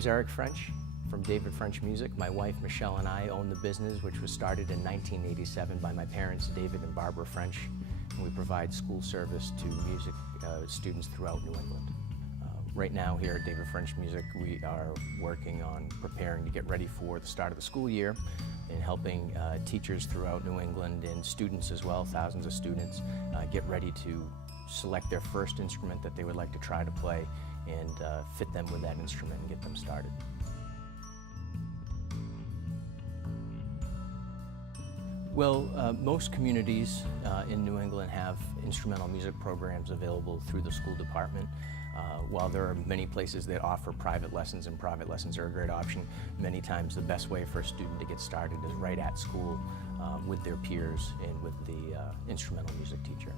name's Eric French from David French Music. My wife Michelle and I own the business, which was started in 1987 by my parents, David and Barbara French. And we provide school service to music students throughout New England. Right now here at David French Music, we are working on preparing to get ready for the start of the school year and helping teachers throughout New England and students as well, thousands of students, get ready to select their first instrument that they would like to try to play and fit them with that instrument and get them started. Well, most communities in New England have instrumental music programs available through the school department. While there are many places that offer private lessons, and private lessons are a great option, many times the best way for a student to get started is right at school with their peers and with the instrumental music teacher.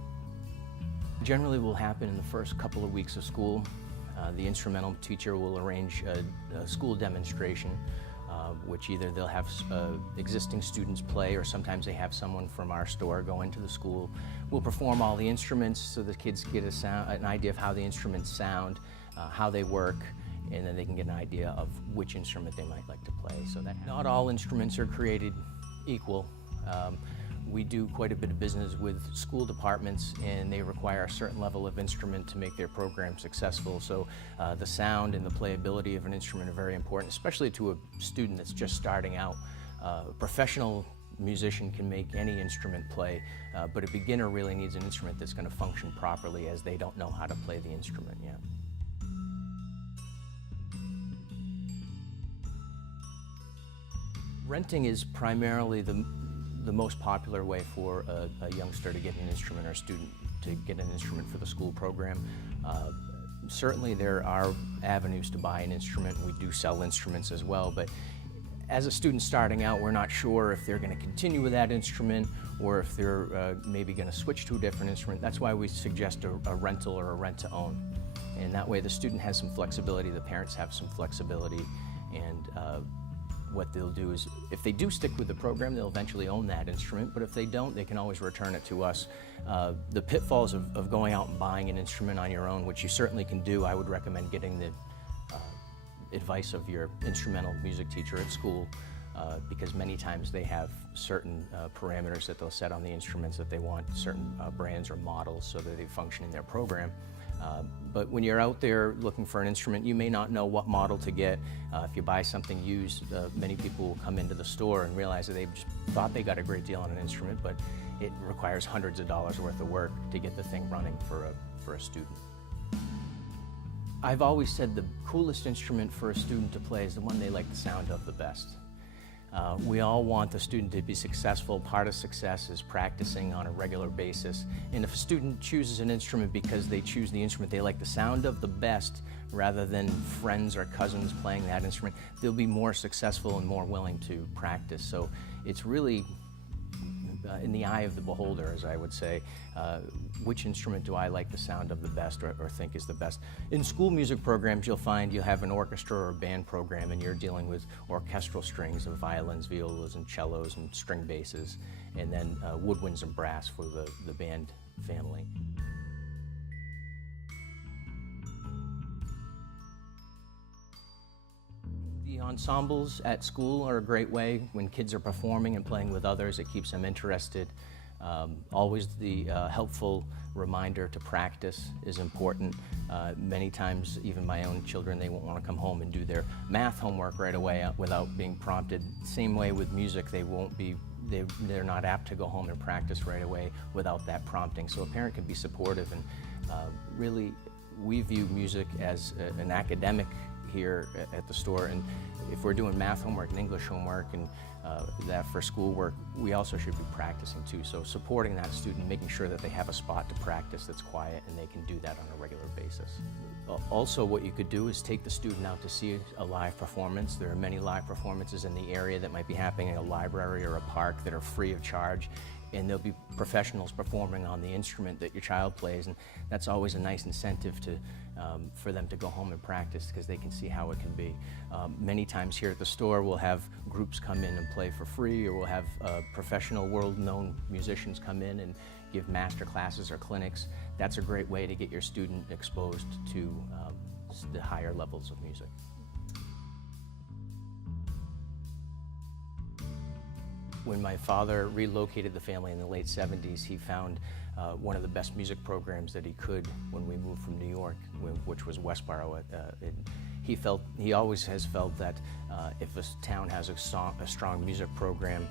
Generally will happen in the first couple of weeks of school. The instrumental teacher will arrange a school demonstration, which either they'll have existing students play, or sometimes they have someone from our store go into the school. We'll perform all the instruments so the kids get an idea of how the instruments sound, how they work, and then they can get an idea of which instrument they might like to play. So that not all instruments are created equal. We do quite a bit of business with school departments, and they require a certain level of instrument to make their program successful. So the sound and the playability of an instrument are very important, especially to a student that's just starting out. A professional musician can make any instrument play, but a beginner really needs an instrument that's going to function properly, as they don't know how to play the instrument yet. Renting is primarily the most popular way for a youngster to get an instrument, or a student to get an instrument for the school program. Certainly there are avenues to buy an instrument. We do sell instruments as well, but as a student starting out, we're not sure if they're going to continue with that instrument or if they're maybe going to switch to a different instrument. That's why we suggest a rental or a rent-to-own. And that way the student has some flexibility, the parents have some flexibility, and what they'll do is, if they do stick with the program, they'll eventually own that instrument, but if they don't, they can always return it to us. The pitfalls of going out and buying an instrument on your own, which you certainly can do, I would recommend getting the advice of your instrumental music teacher at school, because many times they have certain parameters that they'll set on the instruments that they want, certain brands or models, so that they function in their program. But when you're out there looking for an instrument, you may not know what model to get. If you buy something used, many people will come into the store and realize that they just thought they got a great deal on an instrument, but it requires hundreds of dollars worth of work to get the thing running for a student. I've always said the coolest instrument for a student to play is the one they like the sound of the best. We all want the student to be successful. Part of success is practicing on a regular basis. And if a student chooses an instrument because they choose the instrument they like the sound of the best, rather than friends or cousins playing that instrument, they'll be more successful and more willing to practice. So it's really in the eye of the beholder, as I would say. Which instrument do I like the sound of the best, or think is the best? In school music programs, you'll find you'll have an orchestra or a band program, and you're dealing with orchestral strings of violins, violas, and cellos, and string basses, and then woodwinds and brass for the band family. The ensembles at school are a great way. When kids are performing and playing with others, it keeps them interested. Always the helpful reminder to practice is important. Many times, even my own children, they won't want to come home and do their math homework right away without being prompted. Same way with music, they're not apt to go home and practice right away without that prompting. So a parent can be supportive, and really we view music as an academic here at the store, and if we're doing math homework and English homework and that for schoolwork, we also should be practicing too. So supporting that student, making sure that they have a spot to practice that's quiet and they can do that on a regular basis. Also, what you could do is take the student out to see a live performance. There are many live performances in the area that might be happening in a library or a park that are free of charge, and there'll be professionals performing on the instrument that your child plays, and that's always a nice incentive for them to go home and practice, because they can see how it can be. Many times here at the store, we'll have groups come in and play for free, or we'll have professional, world-known musicians come in and give master classes or clinics. That's a great way to get your student exposed to the higher levels of music. When my father relocated the family in the late 70s, he found one of the best music programs that he could when we moved from New York, which was Westboro. He always has felt that if a town has a strong music program,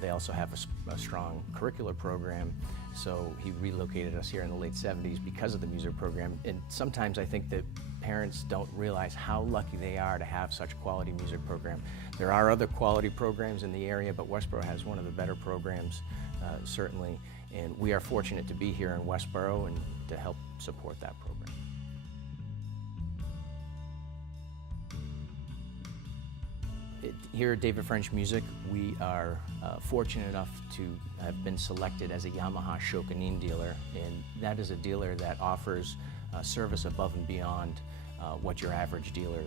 they also have a strong curricular program. So he relocated us here in the late 70s because of the music program. And sometimes I think that parents don't realize how lucky they are to have such quality music program. There are other quality programs in the area, but Westboro has one of the better programs, certainly. And we are fortunate to be here in Westboro and to help support that program. Here at David French Music, we are fortunate enough to have been selected as a Yamaha Shokunin dealer, and that is a dealer that offers service above and beyond what your average dealer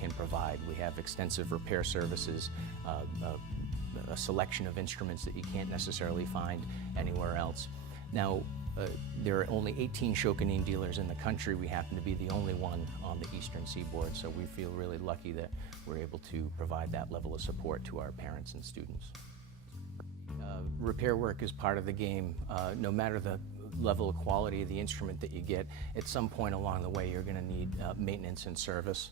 can provide. We have extensive repair services, a selection of instruments that you can't necessarily find anywhere else. Now, there are only 18 Shokunin dealers in the country. We happen to be the only one on the Eastern Seaboard, so we feel really lucky that we're able to provide that level of support to our parents and students. Repair work is part of the game. No matter the level of quality of the instrument that you get, at some point along the way you're going to need maintenance and service,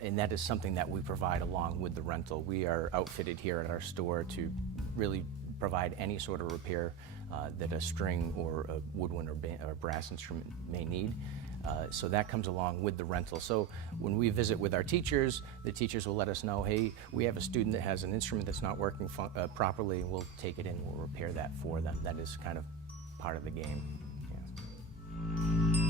and that is something that we provide along with the rental. We are outfitted here at our store to really provide any sort of repair that a string or a woodwind or brass instrument may need. So that comes along with the rental. So when we visit with our teachers, the teachers will let us know, hey, we have a student that has an instrument that's not working properly, and we'll take it in, we'll repair that for them. That is kind of part of the game. Yeah.